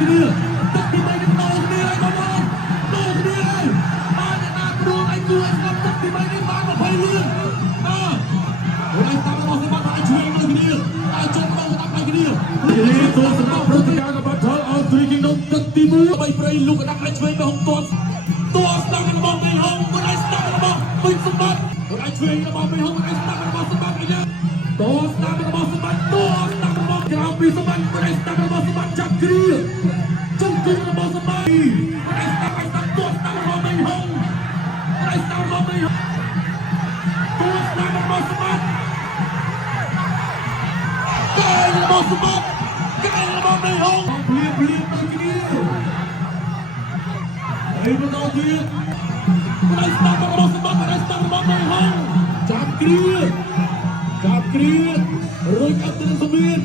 គ្នាទឹកទី3នេះដោគ្នាហើយបងប្អូនដោគ្នាហើយបានអ្នកណាព្រោះឲ្យគួរស្ដាប់ទឹកទី3នេះបាន20លានហើយតាមរបស់សម្បត្តិឲ្យជួយមើលគ្នាឲ្យចូលមកស្ដាប់ឲ្យគ្នានេះទោះសម្រាប់ព្រឹត្តិការណ៍របស់ថលអស្ត្រីគីងទឹកទី1បីព្រៃលោកដាក់ឲ្យជួយទៅហុកទាត់តួស្ដាប់របស់មេហុងមិនឲ្យស្ដាប់របស់ពេញសម្បត្តិមិនឲ្យជួយរបស់មេហុងមិនឲ្យស្ដាប់របស់សម្បត្តិនេះតួស្ដាប់របស់សម្បត្តិតួស្ដាប់របស់ក្រៅពីសម្បត្តិមិនឲ្យស្ដាប់របស់សម្បត្តិចាប់គ្រាចុងគឹងរបស់សម្បត្តិមិនឲ្យស្ដាប់ឲ្យស្ដាប់តួស្ដាប់របស់មេហុងមិនឲ្យស្ដាប់របស់មេហុងតួស្ដាប់របស់សម្បត្តិកែរបស់សម្បត្តិកែរបស់មេហុងភ្លាមទៅគ្នាហើយបន្តទៀតមិនឲ្យស្ដាប់របស់សម្បត្តិមិនឲ្យស្ដាប់របស់មេហុងចាប់គ្រារួចអត់ទៅសម្បៀន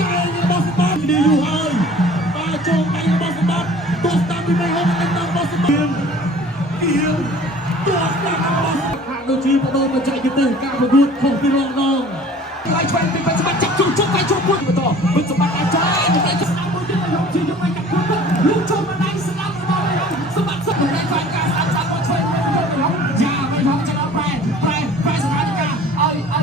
កែរបស់សម្បត្តិនេះយូរហើយបាទចូលកែរបស់សម្បត្តិទោះស្ដាប់ពីមេហុងឲ្យស្ដាប់របស់សម្បត្តិគៀងទោះស្ដាប់របស់ហាក់ដូចជាបដូរបច្ចេកទេសការប្រកួតខុសពីរងដងហើយឆ្វេងពីសម្បត្តិចាប់ជុំហើយជួបមួយបន្តវិញសម្បត្តិអាចចាយតែស្ដាប់មួយទៀតមេហុងជាយកមកចាប់ខ្លួនលោកចូលមកដៃស្ដាប់របស់មេហុងសម្បត្តិសុខមិនខ្លាចការស្ដាប់ចាប់មកឆ្វេងមេហុងយ៉ាមេហុងចង់ប្រែស្ថានភាពឲ្យអ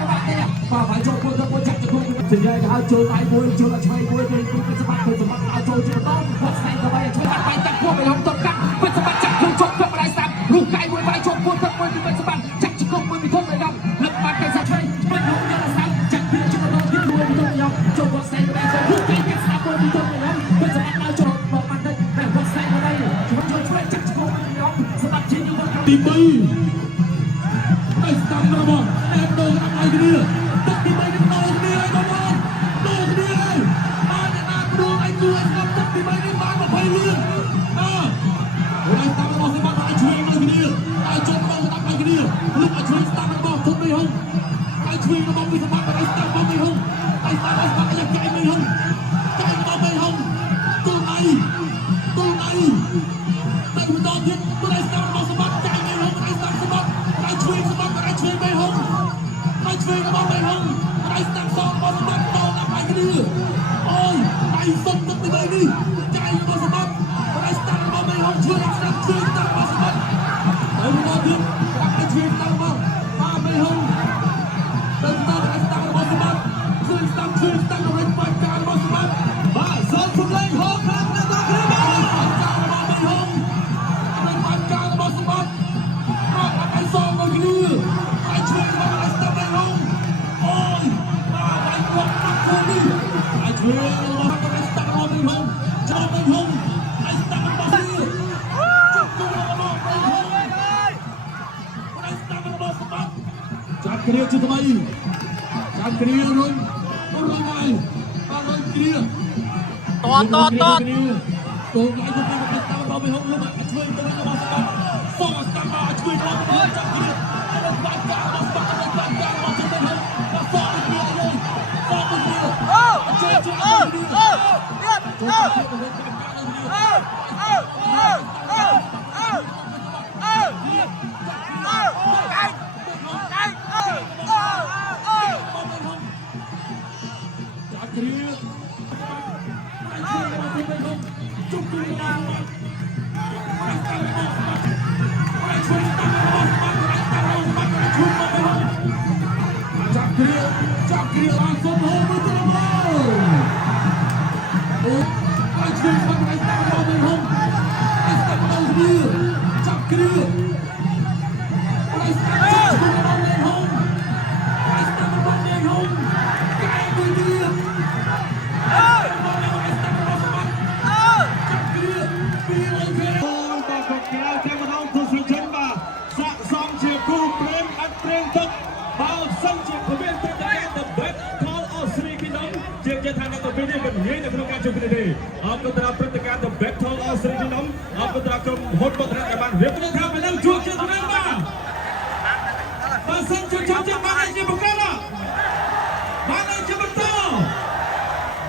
នុវត្តទេបាទហើយចូលខ្លួនទៅចាក់ខ្លួនសញ្ញាគេហៅចូលដៃមួយចូលឆ្វេងមួយវិញពីសម្បត្តិឲ្យចូលជាបន្តគាត់ស្ដែងទៅវិញឆ្វេងបាត់ចាប់ខ្លួនមេហុងតបកាត់ពីសម្បត្តិចាប់ខ្លួនជប់ទៅដៃស្ដាប់រូបកាយមួយបាយចូលខ្លួនទៅមួយពីសម្បត្តិចាក់ជង្គង់មួយពីធំមេហុងលឹកបាត់គេសាឆ្វេងមិនហុងយកស្ដាប់ចាក់ពីជង្គង់ទៀតមួយពីធំមេហុងចូលគាត់ស្ដែងទៅវិញរូបកាយគេស្ដាប់មួយពីធំមេហុងពីសម្បត្តិដល់ចូលមកបាត់ទៅតែគាត់ស្ដែងទៅវិញឆ្វេងចាក់ជង្គង់មេហុងសម្បត្តិជាយកទី2ស្ដាប់របស់តែដូរដាក់ឲ្យគ្នាទឹកទី3នេះដោគ្នាហើយបងប្អូនដោគ្នាហើយបានអ្នកណាព្រោះឲ្យគួរស្ដាប់ទឹកទី3នេះបាន20លានហើយតាមរបស់សម្បត្តិឲ្យជួយមើលគ្នាឲ្យចូលមកស្ដាប់ឲ្យគ្នាលោកឲ្យជួយស្ដាប់របស់ធំមេហុងឲ្យជួយរបស់ពីសម្បត្តិឲ្យស្ដាប់របស់មេហុងឲ្យស្ដាប់របស់សម្បត្តិឲ្យចែកមេហុងចែករបស់មេហុងទូណៃតែបន្តទៀតមិនឲ្យស្ដាប់របស់សម្បត្តិចែកមេហុងមិនឲ្យស្ដាប់សម្បត្តិឲ្យជួយសម្បត្តិឲ្យជួយមេហុងឲ្យជួយរបស់មេហុងឲ្យស្ដាប់សងរបស់សម្បត្តិតដាក់ឲ្យគ្នាអូយដៃសុំទឹកពីđâyនេះចែករបស់សម្បត្តិឲ្យស្ដាប់របស់មេហុងជួយស្ដាប់របស់សម្បត្តិហើយបន្តទៀតឲ្យជួយស្ដាប់របស់មេហុងទៅដល់ឲ្យស្ដាប់របស់សម្បត្តិជួយស្ដាប់ឲ្យបាច់ការរបស់សម្បត្តិបាទសូមសម្លេងហោខ្លាំងណាស់ដល់គ្នារបស់មេហុងឲ្យបាច់ការរបស់សម្បត្តិរកឲ្យសងមកគ្នាឲ្យជួយរបស់ឲ្យស្ដាប់មេហុងអូយបាទឲ្យគាត់បាត់ខ្លួននេះឲ្យជួយរបស់ឲ្យស្ដាប់របស់មេហុងចូលមេហុងឲ្យស្ដាប់របស់គ្នាជុំខ្លួនរបស់មេហុងឲ្យស្ដាប់របស់សម្បត្តិចាប់គ្រាជាថ្មីចាប់គ្រារុញហើយបាទរុញគ្រាតូនឲ្យទៅតាមរបស់មេហុងលោកឲ្យជួយទៅរបស់សម្បត្តិសងស្ដាប់មកជួយរបស់មេហុងចាប់គ្រាបាច់ការរបស់សម្បត្តិបាច់ការរបស់មេហុងបាទសងគ្រាលេងសងគ្រាចូលទៀតចាប់គ្រាអត់សុំហូបទៅទៅមកអូឲ្យជួយគាត់ឲ្យតាមមកវិញហុំឲ្យស្ដាប់ដល់គ្នាចាប់គ្រាឲ្យស្ដាប់ចាប់ខ្លួនដល់វិញហុំឲ្យស្ដាប់ដល់វិញហុំកែមួយទៀតចាប់គ្រាពីអូខេបងបាទក្រៅតែម្ដងទៅស្ចិនបាទស័កសមជាគូព្រេមអត់ព្រេមទឹកបើសិនជាព្រេមទឹកជាថានៅពេលនេះមិនងាយនៅក្នុងការជួបគ្នាទេអរគុណដល់ព្រឹត្តិការណ៍ The Battle of Sri Kingdom អរគុណដល់ក្រុមហ៊ុនបដិរដ្ឋបានរៀបចំថាឥឡូវជួបជាថ្មីបាទបើសិនជាជួបជាបានជាបង្កើតបានជាបន្ត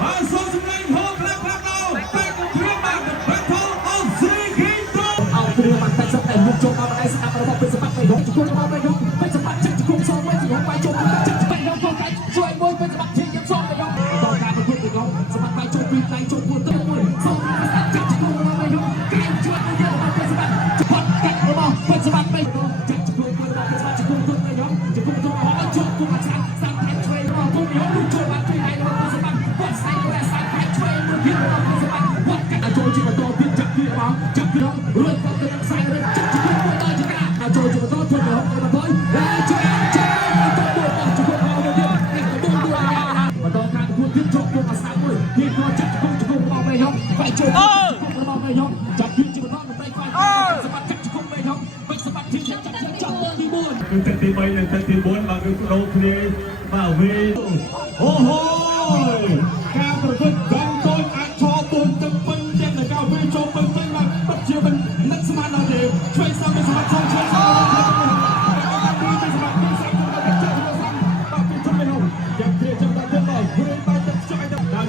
បើសូមសម្លេងហូបខ្លាំងៗដល់តែគំរាមបាទ The Battle of Sri Kingdom អរគុណបានតែសុខតែមុខចូលមកដៃស្ដាប់របស់ពេលសម្បត្តិទៅជង្គង់មកទៅពេលសម្បត្តិចាក់ជង្គង់សងមួយជាបាយចូលចាក់ទៅយកទៅជួយមួយពេលសម្បត្តិជាយកសងទៅយកសម្បត្តិបាយចូលពី ដៃចូលពួតទៅមួយសូមចាក់ជង្គង់មកវិញកែជួយទៅយកមកពេជ្រសម្បត្តិផាត់កាត់របស់ពេជ្រសម្បត្តិទៅចាក់ជង្គង់ទៅរបស់ពេជ្រសម្បត្តិជង្គង់ទៅយកជង្គង់ទៅរបស់ជង្គង់មកសាំខាត់ឆ្វេងរបស់ពុំយកលោកចូលបាត់ជួយដៃរបស់ពេជ្រសម្បត្តិបាត់ស្អីទៅសាំខាត់ឆ្វេងមួយទៀតរបស់ពេជ្រសម្បត្តិបាត់កាត់ចូលជាបន្តទៀតចាក់ពីរបស់ចាក់ពីរបស់រួចទៅទៅខ្សែរួចចាក់ជង្គង់ទៅដល់ចង្កាចូលជាបន្តធ្វើរបស់ទៅហើយជួយចាក់ទៅដល់ជង្គង់មកទៀតបន្តការប្រកួតទៀតជង្គង់អាសាមួយទៀតក៏ចាក់ជង្គង់របស់វិញបែកចូលរបស់វិញចាក់ពីជាបន្តមិនបែកខ្វាយសម្បត្តិចាក់ជង្គង់វិញពេជ្រសម្បត្តិជាចាក់ទី4គឺទឹកទី3និងទឹកទី4បាទគឺបដូរគ្នាបាទវិញអូហូការប្រកួតកងកូនអាចឈរទូនទឹកពេញទាំងតែការវិញចូលពេញបាទពិតជាមិននឹកស្មានដល់ទេឆ្វេងសាំសម្បត្តិឆ្វេង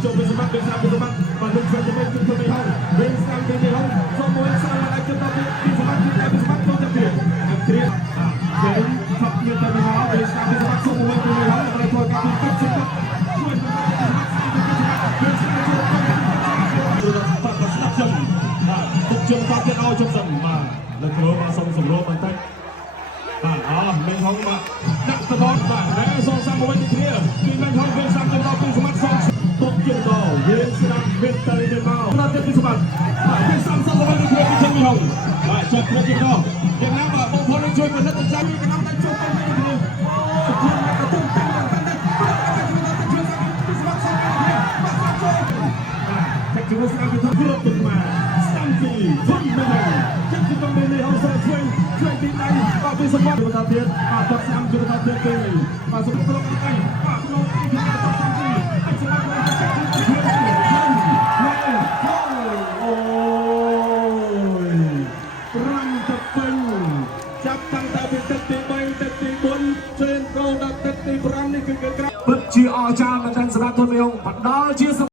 ចូលពីសម្បត្តិពីសម្បត្តិបាទលោកជួយទៅវិញទៅវិញហើយវិញស្គាល់ទៅវិញហើយសូមមួយសាឡាយទៅដល់ពីសម្បត្តិទៅសម្បត្តិទៅទៀតអាគ្រាយើងថប់មានតែមកវិញស្គាល់ពីសម្បត្តិសូមមួយទៅវិញហើយហើយធ្វើការពីទឹកចិត្តជួយបាទស្ដាប់ចំបាទទុកជើងបាទទៀតឲ្យជុំសំបាទលោកគ្រូបាទសូមសម្រួលបន្តិចបាទមិនហងបាទដាក់ទៅដល់បាទហើយសូមសាមវិញទៅគ្នាពីមិនហងវិញសាមទៅដល់ពីសម្បត្តិសូមទុកជើងដល់យើងស្ដាប់វិញទៅទៅមកដល់ទៅពីសម្បត្តិបាទពី30ទៅវិញទៅពីមិនហងបាទចាប់ទៅជើងដល់យ៉ាងណាបាទបងប្អូនជួយពិនិត្យទៅចាំពីកំណត់ចូលទៅវិញគ្នាសុខភាពក៏ទុំតាំងតាំងតាំងពីសម្បត្តិសូមបាទតែជួយស្ដាប់ពីទៅគ្រប់ទៅមកស្ដាំពីធំមិនហងចិត្តទៅទៅនេះអោសជួយពីដៃបាទពីសម្បត្តិបន្តទៀតបាទគាត់ស្ដាំជួយបន្តទៀតទេបាទសុខភាពទៅឯងបាទក្នុងពីការតបតាមពីអាចសម្បត្តិចាប់តាំងតែពីទឹកទី3ទឹកទី4ជើងកោដល់ទឹកទី5នេះគឺពិតជាអស្ចារ្យមែនទែនសម្រាប់ទុនមីហុងបណ្ដាលជា